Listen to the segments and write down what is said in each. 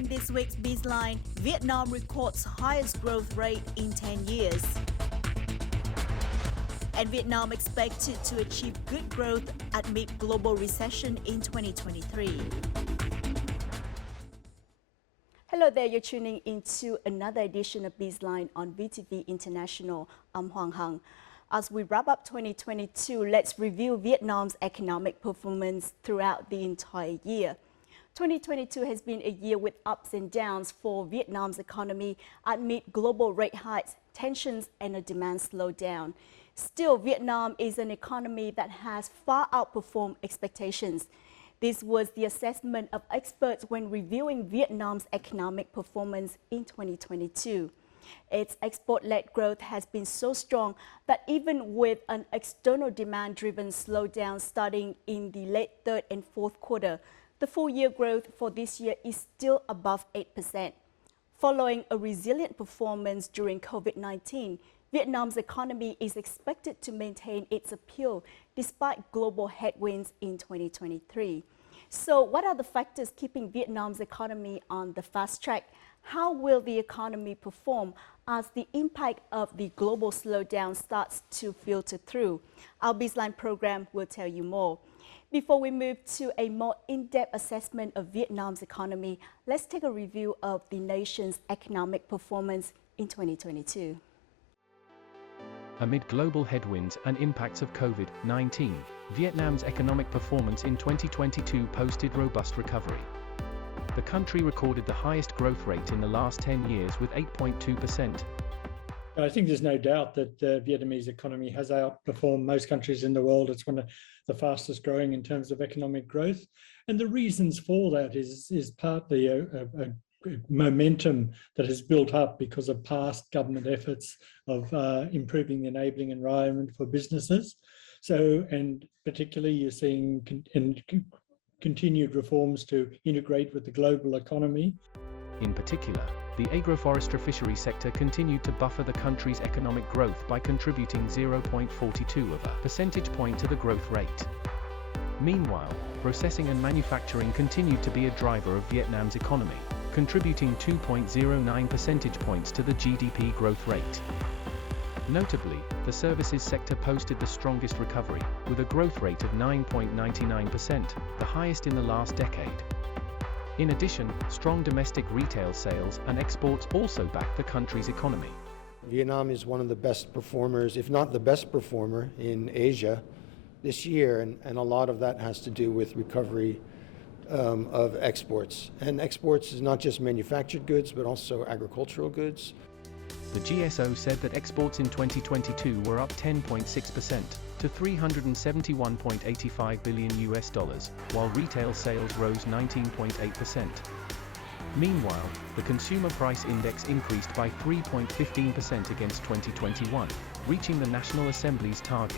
In this week's Bizline, Vietnam records highest growth rate in 10 years. And Vietnam expected to achieve good growth amid global recession in 2023. Hello there, you're tuning into another edition of Bizline on VTV International. I'm Hoàng Hằng. As we wrap up 2022, let's review Vietnam's economic performance throughout the entire year. 2022 has been a year with ups and downs for Vietnam's economy amid global rate hikes, tensions, and a demand slowdown. Still, Vietnam is an economy that has far outperformed expectations. This was the assessment of experts when reviewing Vietnam's economic performance in 2022. Its export-led growth has been so strong that even with an external demand-driven slowdown starting in the late third and fourth quarter, the full-year growth for this year is still above 8%. Following a resilient performance during COVID-19, Vietnam's economy is expected to maintain its appeal despite global headwinds in 2023. So what are the factors keeping Vietnam's economy on the fast track? How will the economy perform as the impact of the global slowdown starts to filter through? Our Bizline program will tell you more. Before we move to a more in-depth assessment of Vietnam's economy, let's take a review of the nation's economic performance in 2022. Amid global headwinds and impacts of COVID-19, Vietnam's economic performance in 2022 posted robust recovery. The country recorded the highest growth rate in the last 10 years with 8.2%. I think there's no doubt that the Vietnamese economy has outperformed most countries in the world. It's one of the fastest growing in terms of economic growth. And the reasons for that is partly a momentum that has built up because of past government efforts of improving the enabling environment for businesses. So, and particularly you're seeing continued reforms to integrate with the global economy. In particular, the agroforestry fishery sector continued to buffer the country's economic growth by contributing 0.42 of a percentage point to the growth rate. Meanwhile, processing and manufacturing continued to be a driver of Vietnam's economy, contributing 2.09 percentage points to the GDP growth rate. Notably, the services sector posted the strongest recovery, with a growth rate of 9.99%, the highest in the last decade. In addition, strong domestic retail sales and exports also backed the country's economy. Vietnam is one of the best performers, if not the best performer, in Asia this year, and a lot of that has to do with recovery of exports. And exports is not just manufactured goods, but also agricultural goods. The GSO said that exports in 2022 were up 10.6% to $371.85 billion, while retail sales rose 19.8%. Meanwhile, the consumer price index increased by 3.15% against 2021, reaching the National Assembly's target.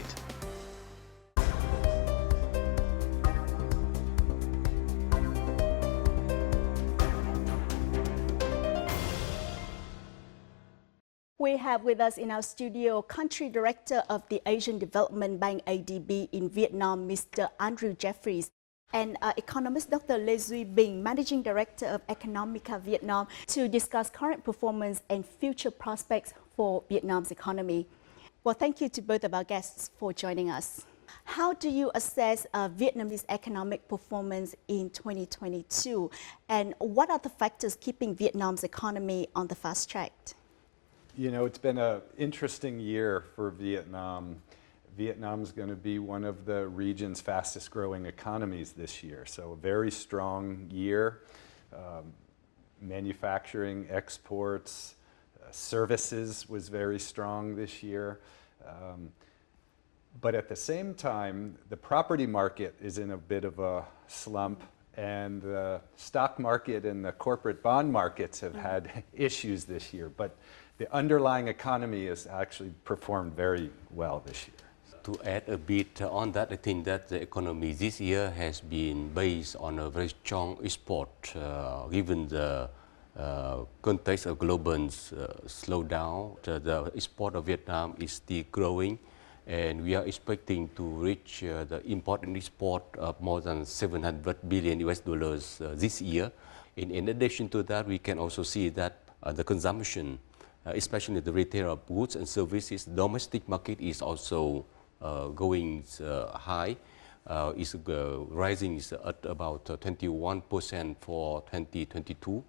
We have with us in our studio Country Director of the Asian Development Bank ADB in Vietnam, Mr. Andrew Jeffries, and economist Dr. Lê Duy Bình, Managing Director of Economica Vietnam, to discuss current performance and future prospects for Vietnam's economy. Well, thank you to both of our guests for joining us. How do you assess Vietnamese economic performance in 2022, and what are the factors keeping Vietnam's economy on the fast track? You know, it's been an interesting year for Vietnam. Vietnam's going to be one of the region's fastest growing economies this year. So a very strong year. Manufacturing, exports, services was very strong this year. But at the same time, the property market is in a bit of a slump, and the stock market and the corporate bond markets have had issues this year. But the underlying economy has actually performed very well this year. To add a bit on that, I think that the economy this year has been based on a very strong export, given the context of global slowdown. The export of Vietnam is still growing, and we are expecting to reach the import and export of more than $700 billion this year. In addition to that, we can also see that the consumption, especially the retail of goods and services, domestic market is also going high. Is rising at about 21% for 2022.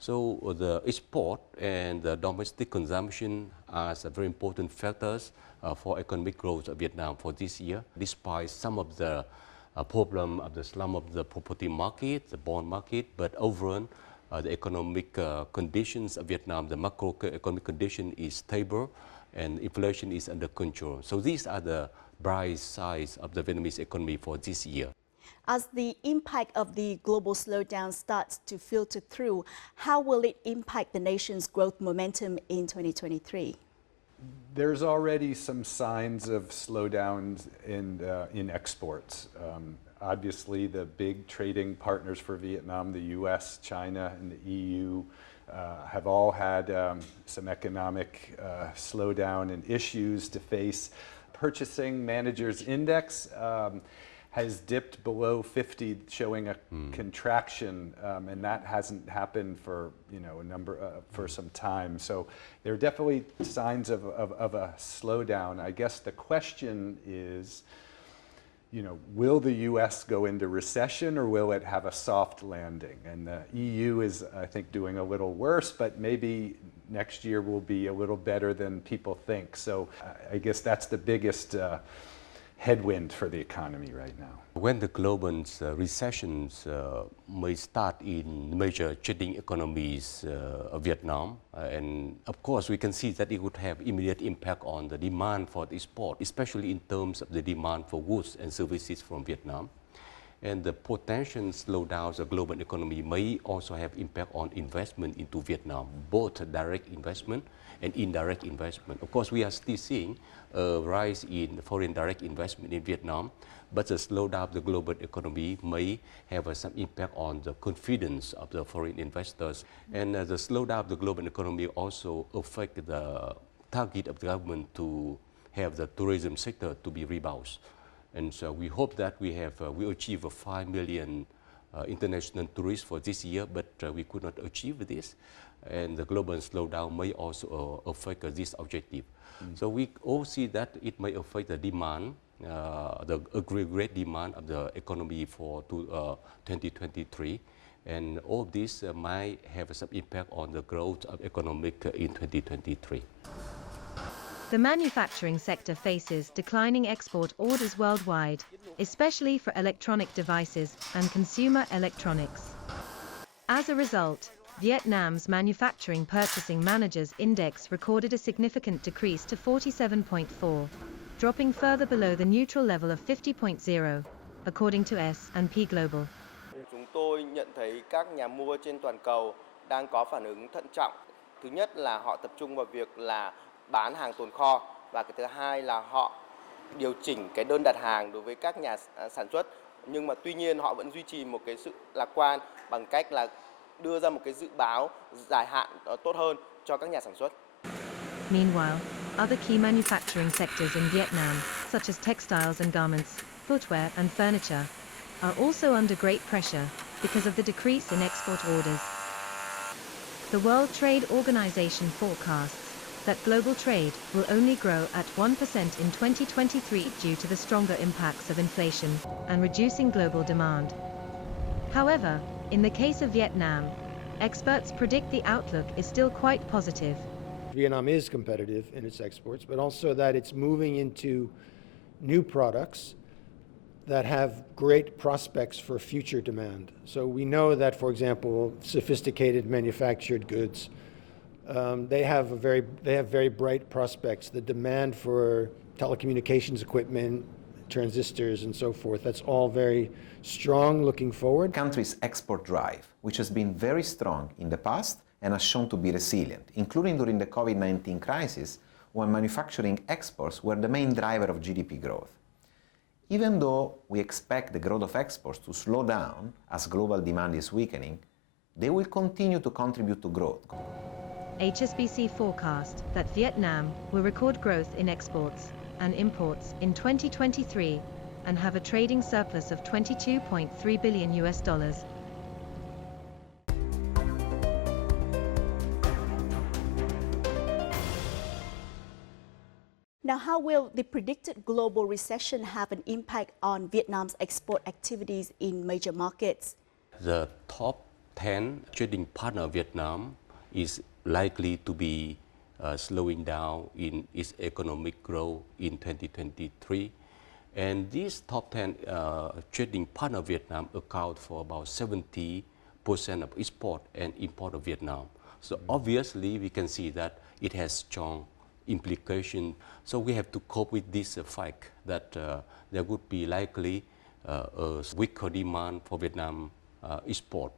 So the export and the domestic consumption are very important factors for economic growth of Vietnam for this year, despite some of the problem of the slump of the property market, the bond market, but overall the economic conditions of Vietnam, the macroeconomic condition is stable and inflation is under control. So these are the bright sides of the Vietnamese economy for this year. As the impact of the global slowdown starts to filter through, how will it impact the nation's growth momentum in 2023? There's already some signs of slowdowns in exports. Obviously, the big trading partners for Vietnam, the US, China, and the EU, have all had some economic slowdown and issues to face. Purchasing Managers Index has dipped below 50, showing a contraction, and that hasn't happened for for some time. So there are definitely signs of a slowdown. I guess the question is, will the U.S. go into recession or will it have a soft landing? And the EU is, I think, doing a little worse, but maybe next year will be a little better than people think. So I guess that's the biggest headwind for the economy right now. When the global recessions may start in major trading economies of Vietnam, and of course we can see that it would have immediate impact on the demand for the export, especially in terms of the demand for goods and services from Vietnam. And the potential slowdown of the global economy may also have impact on investment into Vietnam, both direct investment and indirect investment. Of course, we are still seeing a rise in foreign direct investment in Vietnam, but the slowdown of the global economy may have some impact on the confidence of the foreign investors. And the slowdown of the global economy also affect the target of the government to have the tourism sector to be rebound. And so we hope that we achieve 5 million international tourists for this year, but we could not achieve this. And the global slowdown may also affect this objective. So we all see that it may affect the demand, the aggregate demand of the economy for 2023. And all this might have some impact on the growth of economic in 2023. The manufacturing sector faces declining export orders worldwide, especially for electronic devices and consumer electronics. As a result, Vietnam's Manufacturing Purchasing Managers Index recorded a significant decrease to 47.4, dropping further below the neutral level of 50.0, according to S&P Global. Chúng tôi nhận thấy các nhà mua trên toàn cầu đang có phản ứng thận trọng. Thứ nhất là họ tập trung vào việc là bán hàng tồn kho, và cái thứ hai là họ điều chỉnh cái đơn đặt hàng đối với các nhà sản xuất, nhưng mà tuy nhiên họ vẫn duy trì một cái sự lạc quan bằng cách là đưa ra một cái dự báo dài hạn tốt hơn cho các nhà sản xuất. Meanwhile, other key manufacturing sectors in Vietnam, such as textiles and garments, footwear and furniture, are also under great pressure because of the decrease in export orders. The World Trade Organization forecasts that global trade will only grow at 1% in 2023 due to the stronger impacts of inflation and reducing global demand. However, in the case of Vietnam, experts predict the outlook is still quite positive. Vietnam is competitive in its exports, but also that it's moving into new products that have great prospects for future demand. So we know that, for example, sophisticated manufactured goods, they have very bright prospects. The demand for telecommunications equipment, transistors and so forth, that's all very strong looking forward. Country's export drive, which has been very strong in the past and has shown to be resilient, including during the COVID-19 crisis, when manufacturing exports were the main driver of GDP growth. Even though we expect the growth of exports to slow down as global demand is weakening, they will continue to contribute to growth. HSBC forecast that Vietnam will record growth in exports and imports in 2023 and have a trading surplus of $22.3 billion. Now, how will the predicted global recession have an impact on Vietnam's export activities in major markets? The top 10 trading partner of Vietnam is likely to be slowing down in its economic growth in 2023. And these top 10 trading partner of Vietnam account for about 70% of export and import of Vietnam. So obviously we can see that it has strong implication. So we have to cope with this fact that there would be likely a weaker demand for Vietnam export,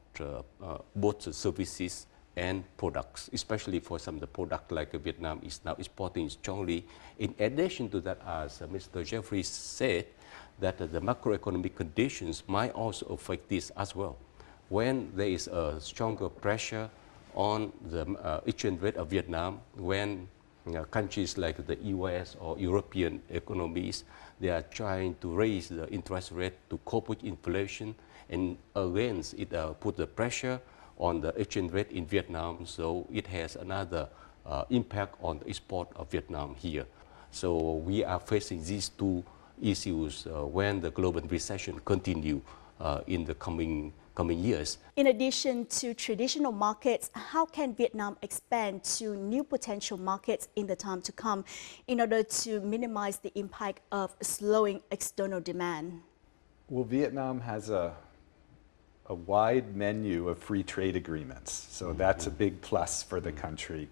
both services and products, especially for some of the products like Vietnam is now exporting strongly. In addition to that, as Mr. Jeffrey said, that the macroeconomic conditions might also affect this as well. When there is a stronger pressure on the exchange rate of Vietnam, when countries like the US or European economies, they are trying to raise the interest rate to cope with inflation, and against it put the pressure on the exchange rate in Vietnam, so it has another impact on the export of Vietnam here. So we are facing these two issues when the global recession continue in the coming years. In addition to traditional markets, how can Vietnam expand to new potential markets in the time to come in order to minimize the impact of slowing external demand? Well, Vietnam has a wide menu of free trade agreements, so that's a big plus for the country.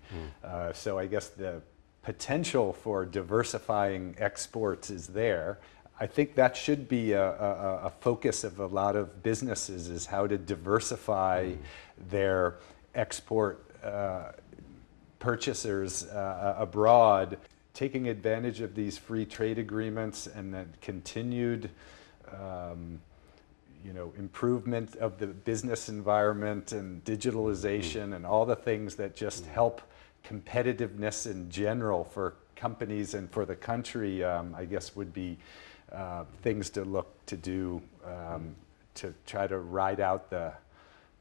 So I guess the potential for diversifying exports is there. I think that should be a focus of a lot of businesses, is how to diversify their export purchasers abroad, taking advantage of these free trade agreements and then continued improvement of the business environment and digitalization and all the things that just help competitiveness in general for companies and for the country, I guess would be things to look to do to try to ride out the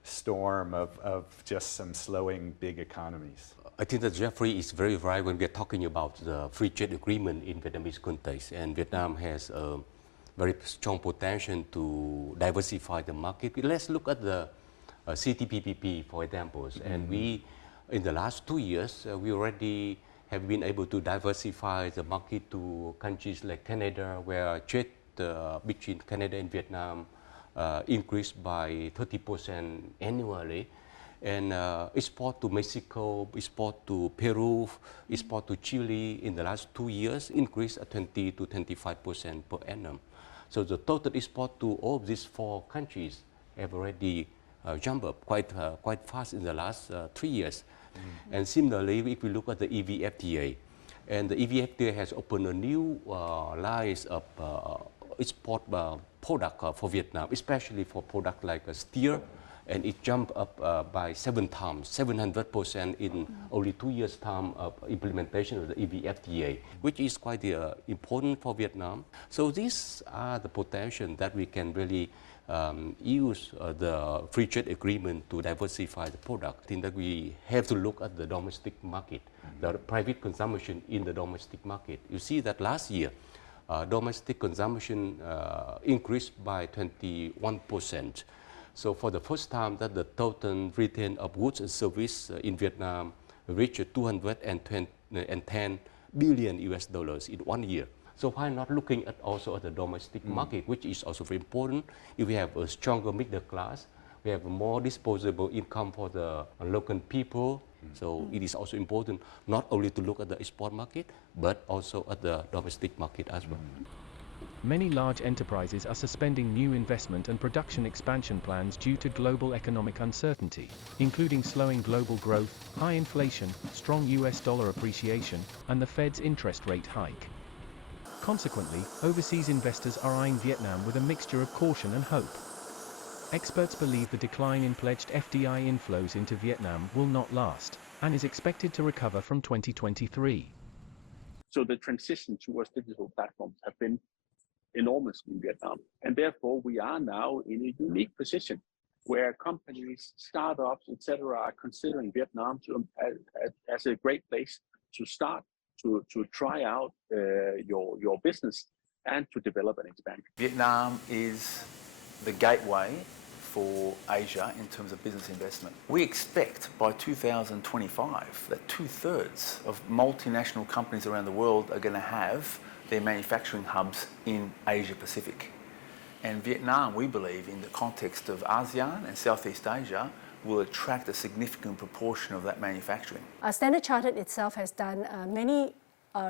storm of just some slowing big economies. I think that Jeffrey is very right when we're talking about the free trade agreement in Vietnamese context, and Vietnam has a very strong potential to diversify the market. Let's look at the CTPPP, for example, and we, in the last 2 years, we already have been able to diversify the market to countries like Canada, where trade between Canada and Vietnam increased by 30% annually. And export to Mexico, export to Peru, export to Chile in the last 2 years increased at 20 to 25% per annum. So the total export to all of these 4 countries have already jumped up quite fast in the last 3 years. And similarly, if we look at the EVFTA, and the EVFTA has opened a new lines of export product for Vietnam, especially for product like steel, and it jumped up by 7 times, 700% in only 2 years' time of implementation of the EVFTA, which is quite important for Vietnam. So these are the potential that we can really use the free trade agreement to diversify the product. I think that we have to look at the domestic market, the private consumption in the domestic market. You see that last year, domestic consumption increased by 21%. So for the first time that the total retail of goods and service in Vietnam reached 210 billion US dollars in 1 year. So why not looking at also at the domestic market, which is also very important? If we have a stronger middle class, we have more disposable income for the local people. So it is also important not only to look at the export market, but also at the domestic market as well. Many large enterprises are suspending new investment and production expansion plans due to global economic uncertainty, including slowing global growth, high inflation, strong US dollar appreciation, and the Fed's interest rate hike. Consequently, overseas investors are eyeing Vietnam with a mixture of caution and hope. Experts believe the decline in pledged FDI inflows into Vietnam will not last, and is expected to recover from 2023. So the transition towards digital platforms have been enormous in Vietnam. And therefore, we are now in a unique position where companies, startups, etc., are considering Vietnam as a great place to start, to try out your business and to develop and expand. Vietnam is the gateway for Asia in terms of business investment. We expect by 2025 that 2/3 of multinational companies around the world are going to have their manufacturing hubs in Asia Pacific. And Vietnam, we believe, in the context of ASEAN and Southeast Asia, will attract a significant proportion of that manufacturing. Standard Chartered itself has done many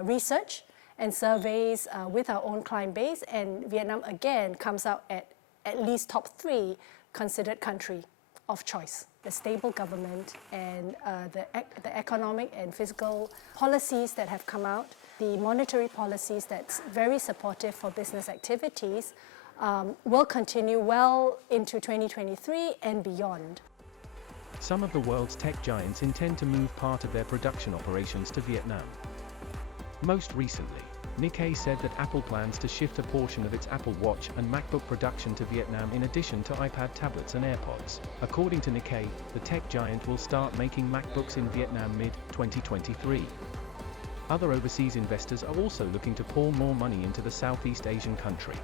research and surveys with our own client base, and Vietnam again comes out at least top 3 considered country of choice. The stable government and the economic and fiscal policies that have come out, the monetary policies that's very supportive for business activities, will continue well into 2023 and beyond. Some of the world's tech giants intend to move part of their production operations to Vietnam. Most recently, Nikkei said that Apple plans to shift a portion of its Apple Watch and MacBook production to Vietnam in addition to iPad tablets and AirPods. According to Nikkei, the tech giant will start making MacBooks in Vietnam mid-2023. Other overseas investors are also looking to pour more money into the Southeast Asian country.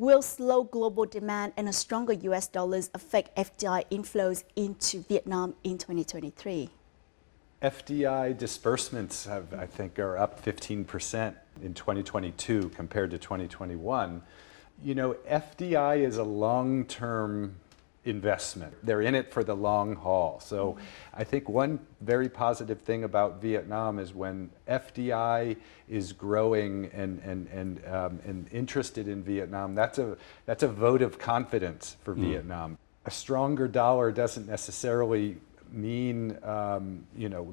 Will slow global demand and a stronger US dollars affect FDI inflows into Vietnam in 2023? FDI disbursements I think, are up 15% in 2022 compared to 2021. You know, FDI is a long-term investment. They're in it for the long haul. So I think one very positive thing about Vietnam is when FDI is growing and interested in Vietnam, that's a vote of confidence for Vietnam. A stronger dollar doesn't necessarily mean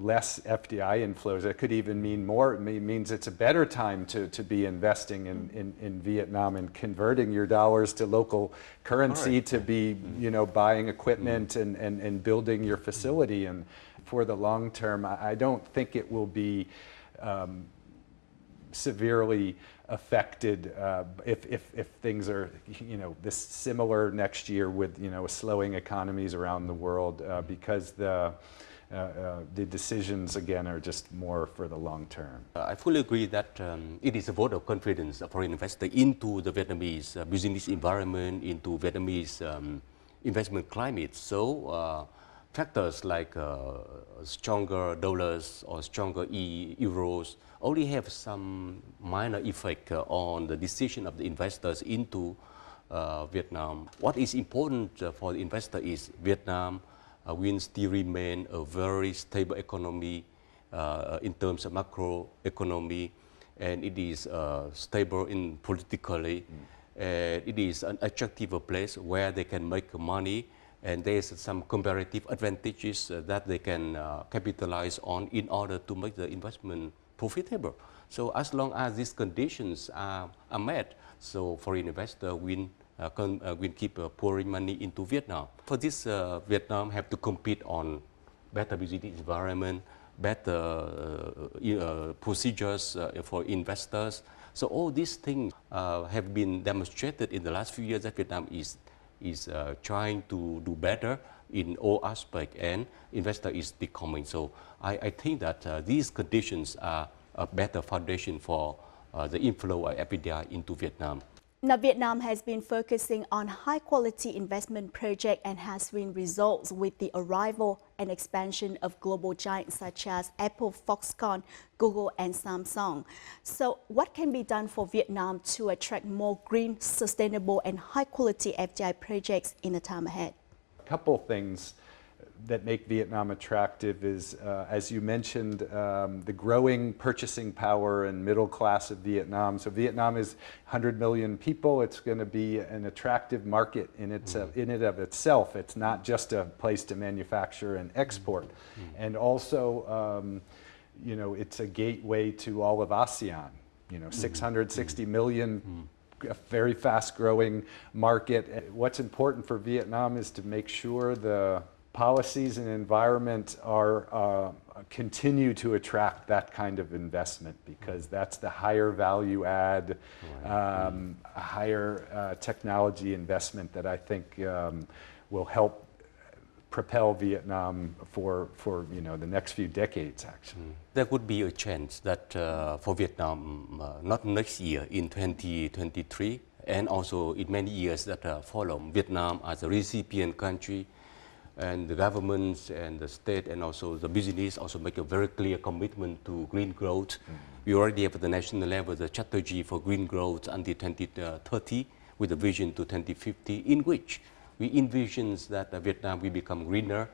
less FDI inflows. It could even mean more. It means it's a better time to be investing in Vietnam and converting your dollars to local currency to be buying equipment and building your facility. And for the long term, I don't think it will be severely affected if things are this similar next year with slowing economies around the world because the decisions again are just more for the long term. I fully agree that it is a vote of confidence for investors into the Vietnamese business environment, into Vietnamese investment climate. So factors like stronger dollars or stronger euros only have some minor effect on the decision of the investors into Vietnam. What is important for the investor is Vietnam will still remain a very stable economy in terms of macro economy, and it is stable in politically. It is an attractive place where they can make money, and there's some comparative advantages that they can capitalize on in order to make the investment profitable. So as long as these conditions are met, so foreign investor will keep pouring money into Vietnam. For this, Vietnam have to compete on better business environment, better procedures for investors. So all these things have been demonstrated in the last few years that Vietnam is trying to do better in all aspects, and investor is becoming. So I think that these conditions are a better foundation for the inflow of FDI into Vietnam. Now, Vietnam has been focusing on high-quality investment projects and has seen results with the arrival and expansion of global giants such as Apple, Foxconn, Google, and Samsung. So what can be done for Vietnam to attract more green, sustainable, and high-quality FDI projects in the time ahead? A couple things that make Vietnam attractive is, as you mentioned, the growing purchasing power and middle class of Vietnam. So Vietnam is 100 million people. It's going to be an attractive market in it of itself. It's not just a place to manufacture and export. And also, it's a gateway to all of ASEAN. 660 million, a very fast-growing market. What's important for Vietnam is to make sure the policies and environment are continue to attract that kind of investment because that's the higher value add, higher technology investment that I think will help propel Vietnam for the next few decades, actually. There would be a chance that for Vietnam, not next year, in 2023, and also in many years that follow, Vietnam as a recipient country, and the governments and the state and also the business also make a very clear commitment to green growth. We already have at the national level the strategy for green growth until 2030 with a vision to 2050, in which we envision that Vietnam will become greener,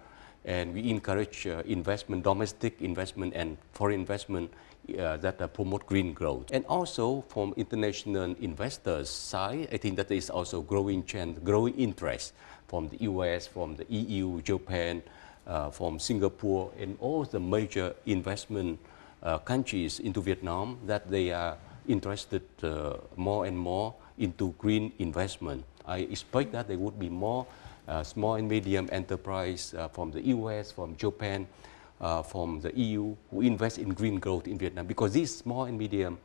and we encourage investment, domestic investment and foreign investment that promote green growth. And also from international investors' side, I think that there is also growing chance, growing interest from the US, from the EU, Japan, from Singapore, and all the major investment countries into Vietnam, that they are interested more and more into green investment. I expect that there would be more small and medium enterprise from the US, from Japan, from the EU, who invest in green growth in Vietnam, because these small and medium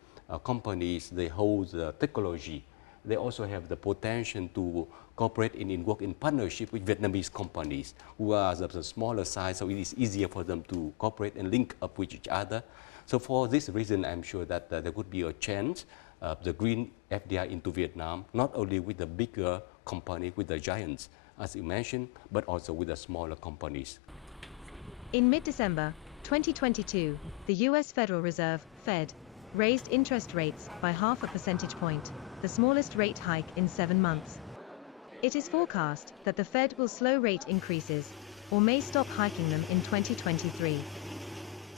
companies, they hold the technology. They also have the potential to cooperate and work in partnership with Vietnamese companies who are the smaller size, so it is easier for them to cooperate and link up with each other. So for this reason, I'm sure that there would be a chance of the green FDI into Vietnam, not only with the bigger company, with the giants, as you mentioned, but also with the smaller companies. In mid-December 2022, the US Federal Reserve, Fed, raised interest rates by 0.5 percentage point, the smallest rate hike in 7 months. It is forecast that the Fed will slow rate increases, or may stop hiking them in 2023.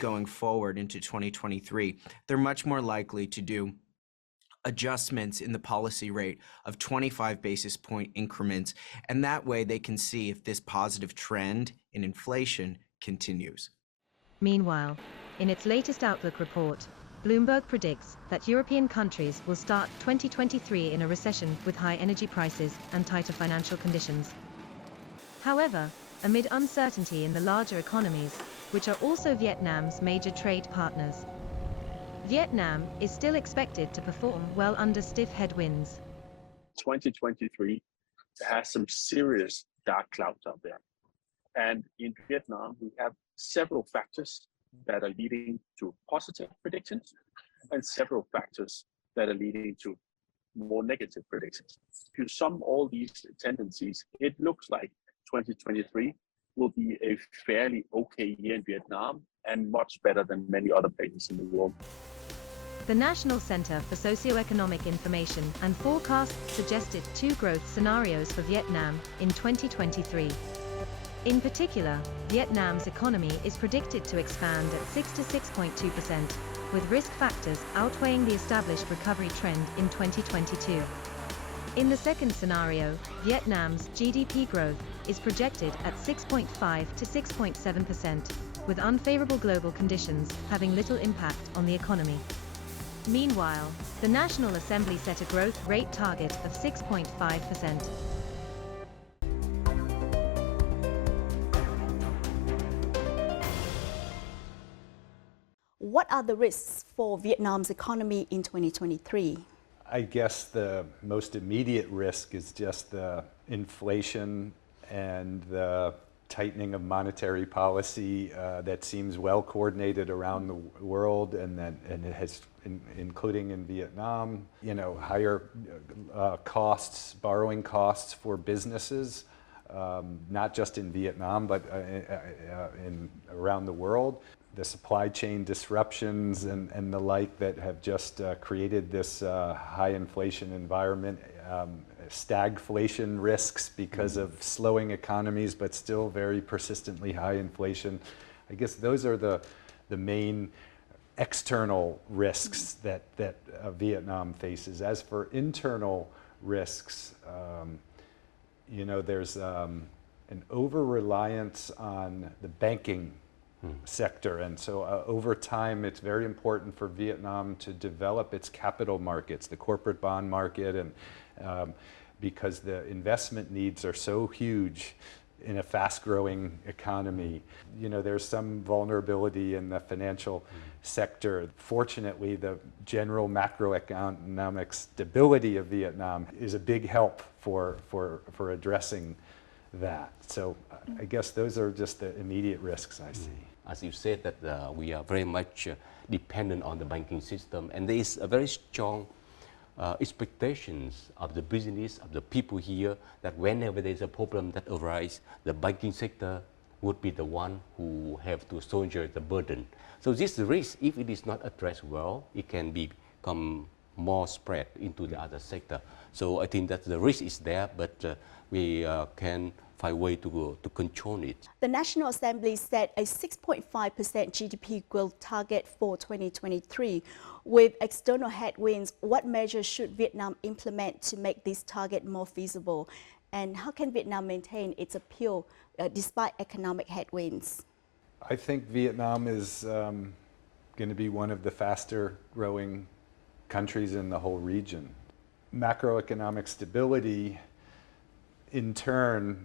Going forward into 2023, they're much more likely to do adjustments in the policy rate of 25 basis point increments, and that way they can see if this positive trend in inflation continues. Meanwhile, in its latest outlook report, Bloomberg predicts that European countries will start 2023 in a recession with high energy prices and tighter financial conditions. However, amid uncertainty in the larger economies, which are also Vietnam's major trade partners, Vietnam is still expected to perform well under stiff headwinds. 2023 has some serious dark clouds out there. And in Vietnam, we have several factors that are leading to positive predictions and several factors that are leading to more negative predictions. If you sum all these tendencies, it looks like 2023 will be a fairly okay year in Vietnam and much better than many other places in the world. The National Center for Socioeconomic Information and Forecasts suggested 2 growth scenarios for Vietnam in 2023. In particular, Vietnam's economy is predicted to expand at 6 to 6.2%, with risk factors outweighing the established recovery trend in 2022. In the second scenario, Vietnam's GDP growth is projected at 6.5 to 6.7%, with unfavorable global conditions having little impact on the economy. Meanwhile, the National Assembly set a growth rate target of 6.5%. What are the risks for Vietnam's economy in 2023? I guess the most immediate risk is just the inflation and the tightening of monetary policy that seems well coordinated around the world, and it has, including in Vietnam, higher costs, borrowing costs for businesses, not just in Vietnam, but around the world. The supply chain disruptions and the like that have just created this high inflation environment, stagflation risks because of slowing economies, but still very persistently high inflation. I guess those are the main external risks that Vietnam faces. As for internal risks, there's an over-reliance on the banking sector, and so over time it's very important for Vietnam to develop its capital markets, the corporate bond market, and because the investment needs are so huge in a fast-growing economy. You know, there's some vulnerability in the financial sector. Fortunately, the general macroeconomic stability of Vietnam is a big help for addressing that. So I guess those are just the immediate risks I see. As you said, that we are very much dependent on the banking system, and there is a very strong expectations of the business, of the people here, that whenever there's a problem that arises, the banking sector would be the one who have to shoulder the burden. So this risk, if it is not addressed well, it can become more spread into the other sector. So I think that the risk is there, but we can find a way to control it. The National Assembly set a 6.5% GDP growth target for 2023. With external headwinds, what measures should Vietnam implement to make this target more feasible? And how can Vietnam maintain its appeal despite economic headwinds? I think Vietnam is going to be one of the faster growing countries in the whole region. Macroeconomic stability, in turn,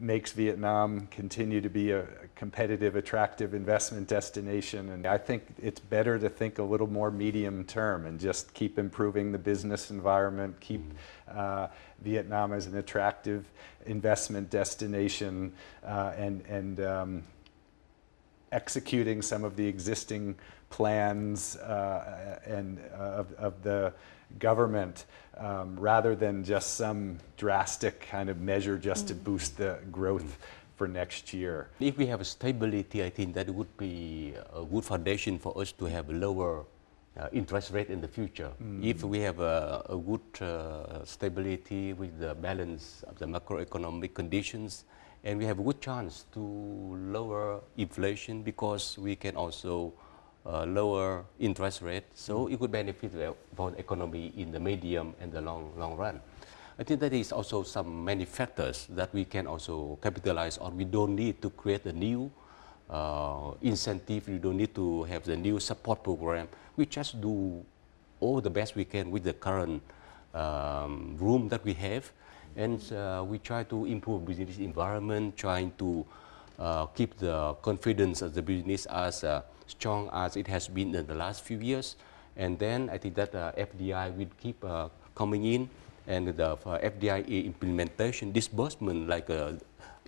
makes Vietnam continue to be a competitive, attractive investment destination. And I think it's better to think a little more medium term and just keep improving the business environment, keep Vietnam as an attractive investment destination, and executing some of the existing plans of the government, rather than just some drastic kind of measure just to boost the growth for next year. If we have a stability, I think that would be a good foundation for us to have a lower interest rate in the future. If we have a good stability with the balance of the macroeconomic conditions, and we have a good chance to lower inflation, because we can also lower interest rate, so it could benefit for the economy in the medium and the long run. I think that is also some many factors that we can also capitalize on. We don't need to create a new incentive. We don't need to have the new support program. We just do all the best we can with the current room that we have, and we try to improve business environment, trying to keep the confidence of the business as strong as it has been in the last few years. And then I think that FDI will keep coming in, and the FDI implementation disbursement, like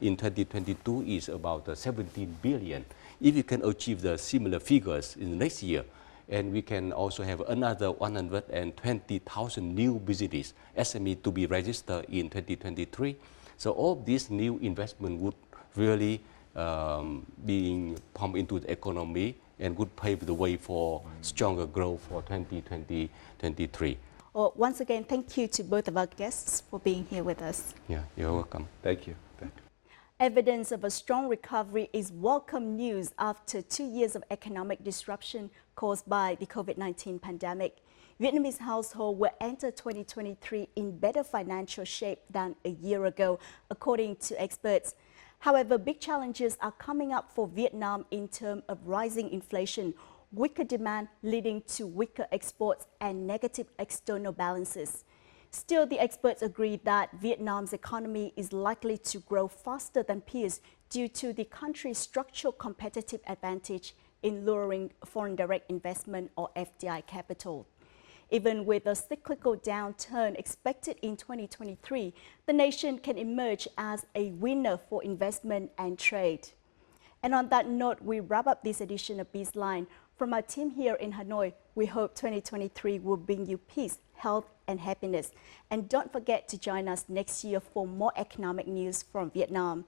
in 2022, is about 17 billion. If you can achieve the similar figures in the next year, and we can also have another 120,000 new business SME to be registered in 2023. So all this new investment would really being pumped into the economy and would pave the way for stronger growth for 2023. Well, once again, thank you to both of our guests for being here with us. Yeah, you're welcome. Thank you. Thank you. Evidence of a strong recovery is welcome news after 2 years of economic disruption caused by the COVID-19 pandemic. Vietnamese households will enter 2023 in better financial shape than a year ago, according to experts. However, big challenges are coming up for Vietnam in terms of rising inflation, weaker demand leading to weaker exports, and negative external balances. Still, the experts agree that Vietnam's economy is likely to grow faster than peers due to the country's structural competitive advantage in luring foreign direct investment, or FDI capital. Even with a cyclical downturn expected in 2023, the nation can emerge as a winner for investment and trade. And on that note, we wrap up this edition of BizLine. From our team here in Hanoi, we hope 2023 will bring you peace, health, and happiness. And don't forget to join us next year for more economic news from Vietnam.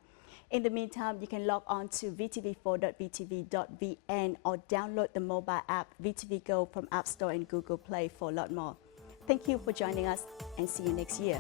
In the meantime, you can log on to vtv4.vtv.vn or download the mobile app VTV Go from App Store and Google Play for a lot more. Thank you for joining us, and see you next year.